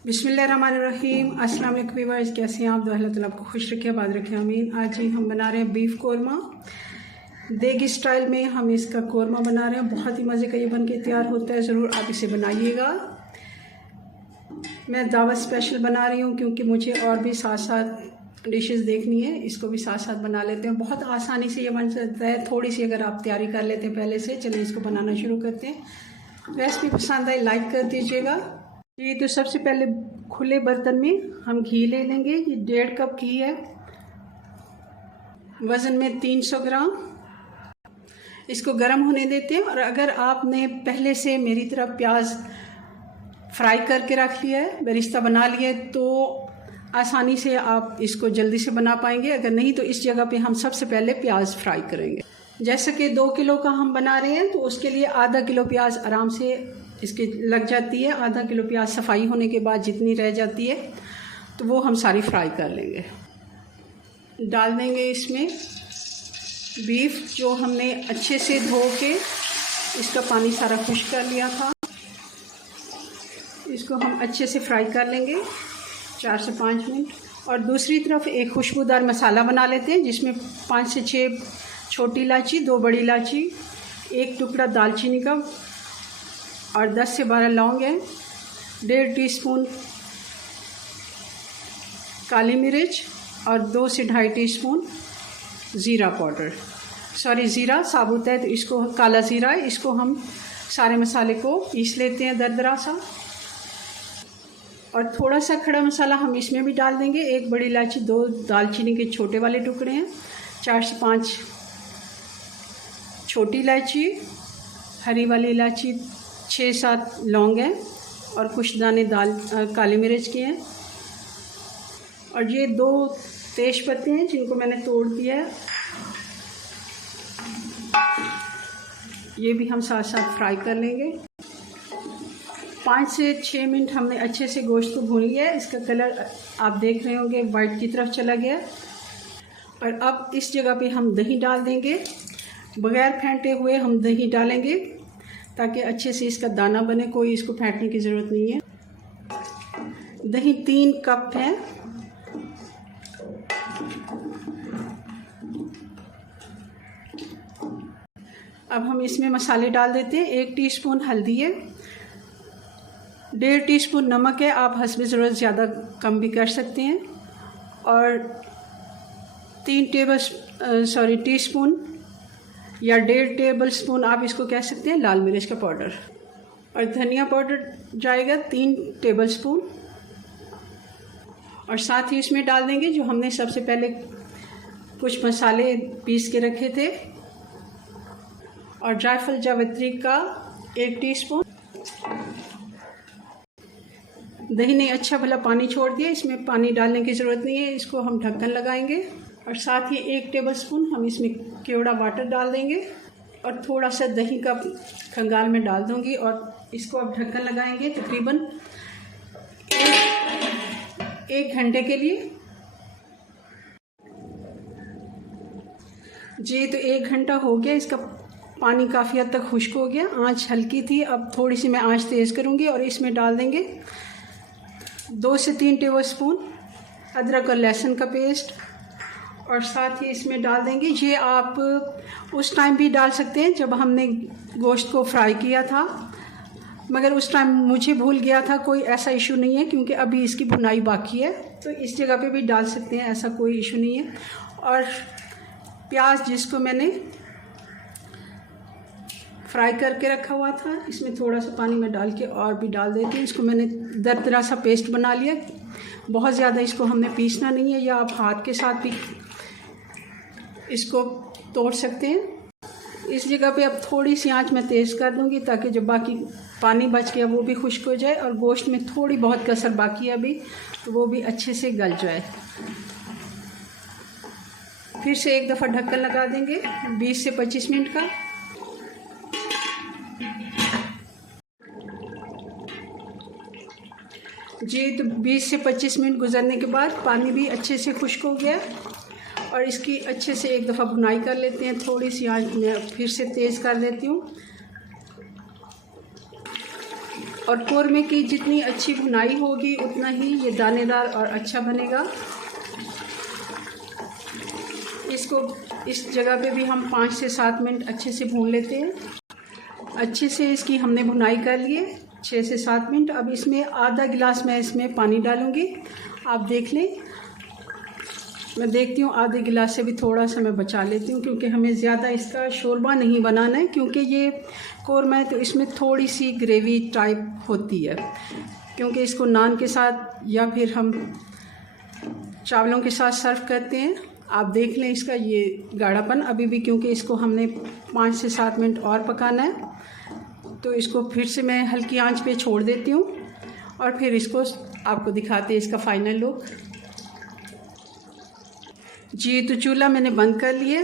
बिस्मिल्लाहिर्रहमानिर्रहीम। अस्सलाम वालेकुम व्यूअर्स, कैसे हैं आप? दुआ अल्लाह ताला आपको खुश रखे, आबाद रखे, आमीन। आज ही हम बना रहे हैं बीफ कोरमा देगी स्टाइल में। हम इसका कोरमा बना रहे हैं, बहुत ही मज़े का ये बन के तैयार होता है। ज़रूर आप इसे बनाइएगा। मैं दावत स्पेशल बना रही हूँ क्योंकि मुझे और भी साथ साथ डिशेस देखनी है, इसको भी साथ साथ बना लेते हैं। बहुत आसानी से ये बन सकता है, थोड़ी सी अगर आप तैयारी कर लेते हैं पहले से। चलिए इसको बनाना शुरू करते हैं। रेसिपी पसंद आए लाइक कर दीजिएगा। ये तो सबसे पहले खुले बर्तन में हम घी ले लेंगे। ये 1.5 कप घी है, वज़न में 300 ग्राम। इसको गर्म होने देते हैं। और अगर आपने पहले से मेरी तरह प्याज फ्राई करके रख लिया है, बेरिस्ता बना लिया है, तो आसानी से आप इसको जल्दी से बना पाएंगे। अगर नहीं तो इस जगह पे हम सबसे पहले प्याज फ्राई करेंगे। जैसे कि 2 किलो का हम बना रहे हैं तो उसके लिए आधा किलो प्याज आराम से इसकी लग जाती है। आधा किलो प्याज सफाई होने के बाद जितनी रह जाती है तो वो हम सारी फ्राई कर लेंगे। डाल देंगे इसमें बीफ जो हमने अच्छे से धो के इसका पानी सारा खुश्क कर लिया था। इसको हम अच्छे से फ्राई कर लेंगे 4 से 5 मिनट। और दूसरी तरफ एक खुशबूदार मसाला बना लेते हैं जिसमें 5 से 6 छोटी इलायची, 2 बड़ी इलायची, 1 टुकड़ा दालचीनी का और 10 से 12 लौंग है, 1.5 टीस्पून काली मिर्च और 2 से 2.5 टीस्पून ज़ीरा पाउडर। ज़ीरा साबुत है तो इसको काला ज़ीरा है। इसको हम सारे मसाले को पीस लेते हैं दरदरा सा। और थोड़ा सा खड़ा मसाला हम इसमें भी डाल देंगे। 1 बड़ी इलायची, 2 दालचीनी के छोटे वाले टुकड़े हैं, 4 से 5 छोटी इलायची, हरी वाली इलायची, 6-7 लौंग हैं और कुछ दाने काली मिर्च के हैं। और ये 2 तेज पत्ते हैं जिनको मैंने तोड़ दिया है। ये भी हम साथ साथ फ्राई कर लेंगे। 5 से 6 मिनट हमने अच्छे से गोश्त को भून लिया है। इसका कलर आप देख रहे होंगे वाइट की तरफ चला गया। और अब इस जगह पे हम दही डाल देंगे। बग़ैर फेंटे हुए हम दही डालेंगे ताकि अच्छे से इसका दाना बने, कोई इसको फेंटने की ज़रूरत नहीं है। दही 3 कप है। अब हम इसमें मसाले डाल देते हैं। 1 टीस्पून हल्दी है, 1.5 टीस्पून नमक है, आप हस्ब ज़रूरत ज़्यादा कम भी कर सकते हैं। और 3 टीस्पून या 1.5 टेबल स्पून आप इसको कह सकते हैं लाल मिर्च का पाउडर। और धनिया पाउडर जाएगा 3 टेबल स्पून। और साथ ही इसमें डाल देंगे जो हमने सबसे पहले कुछ मसाले पीस के रखे थे। और जायफल जावित्री का 1 टीस्पून। दही ने अच्छा भला पानी छोड़ दिया, इसमें पानी डालने की ज़रूरत नहीं है। इसको हम ढक्कन लगाएंगे। और साथ ही 1 टेबल स्पून हम इसमें केवड़ा वाटर डाल देंगे और थोड़ा सा दही का खंगाल में डाल दूंगी। और इसको अब ढक्कन लगाएंगे तकरीबन 1 घंटे के लिए। जी तो 1 घंटा हो गया। इसका पानी काफ़ी हद तक खुश्क हो गया। आंच हल्की थी, अब थोड़ी सी मैं आंच तेज़ करूँगी। और इसमें डाल देंगे 2 से 3 टेबल स्पून अदरक और लहसुन का पेस्ट। और साथ ही इसमें डाल देंगे, ये आप उस टाइम भी डाल सकते हैं जब हमने गोश्त को फ्राई किया था, मगर उस टाइम मुझे भूल गया था। कोई ऐसा इशू नहीं है क्योंकि अभी इसकी भुनाई बाकी है, तो इस जगह पे भी डाल सकते हैं, ऐसा कोई इशू नहीं है। और प्याज जिसको मैंने फ्राई करके रखा हुआ था, इसमें थोड़ा सा पानी में डाल के और भी डाल देती हूँ। इसको मैंने दरदरा सा पेस्ट बना लिया। बहुत ज़्यादा इसको हमने पीसना नहीं है, या आप हाथ के साथ भी इसको तोड़ सकते हैं। इस जगह पे अब थोड़ी सी आंच मैं तेज़ कर दूंगी ताकि जो बाकी पानी बच गया वो भी खुश्क हो जाए। और गोश्त में थोड़ी बहुत कसर बाकी है अभी, तो वो भी अच्छे से गल जाए। फिर से एक दफ़ा ढक्कन लगा देंगे 20 से 25 मिनट का। जी तो 20 से 25 मिनट गुजरने के बाद पानी भी अच्छे से खुश्क हो गया। और इसकी अच्छे से एक दफ़ा भुनाई कर लेते हैं। थोड़ी सी आंच मैं फिर से तेज़ कर देती हूँ। और कौरमे की जितनी अच्छी भुनाई होगी उतना ही ये दानेदार और अच्छा बनेगा। इसको इस जगह पे भी हम 5 से 7 मिनट अच्छे से भून लेते हैं। अच्छे से इसकी हमने भुनाई कर लिए 6 से 7 मिनट। अब इसमें आधा गिलास मैं इसमें पानी डालूँगी। आप देख लें, मैं देखती हूँ आधे गिलास से भी थोड़ा सा मैं बचा लेती हूँ, क्योंकि हमें ज़्यादा इसका शोरबा नहीं बनाना है, क्योंकि ये कौरमा है तो इसमें थोड़ी सी ग्रेवी टाइप होती है। क्योंकि इसको नान के साथ या फिर हम चावलों के साथ सर्व करते हैं। आप देख लें इसका ये गाढ़ापन अभी भी, क्योंकि इसको हमने 5 से 7 मिनट और पकाना है। तो इसको फिर से मैं हल्की आंच पे छोड़ देती हूँ और फिर इसको आपको दिखाते हैं इसका फाइनल लुक। जी, तो चूल्हा मैंने बंद कर लिया।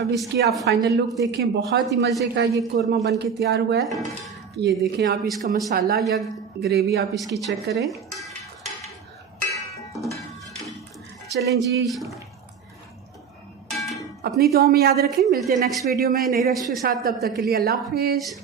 अब इसकी आप फाइनल लुक देखें। बहुत ही मज़े का ये कौरमा बन के तैयार हुआ है। ये देखें आप, इसका मसाला या ग्रेवी आप इसकी चेक करें। चलें जी, अपनी दुआ में याद रखें। मिलते हैं नेक्स्ट वीडियो में नई रेसिपी के साथ। तब तक के लिए अल्लाह हाफिज़।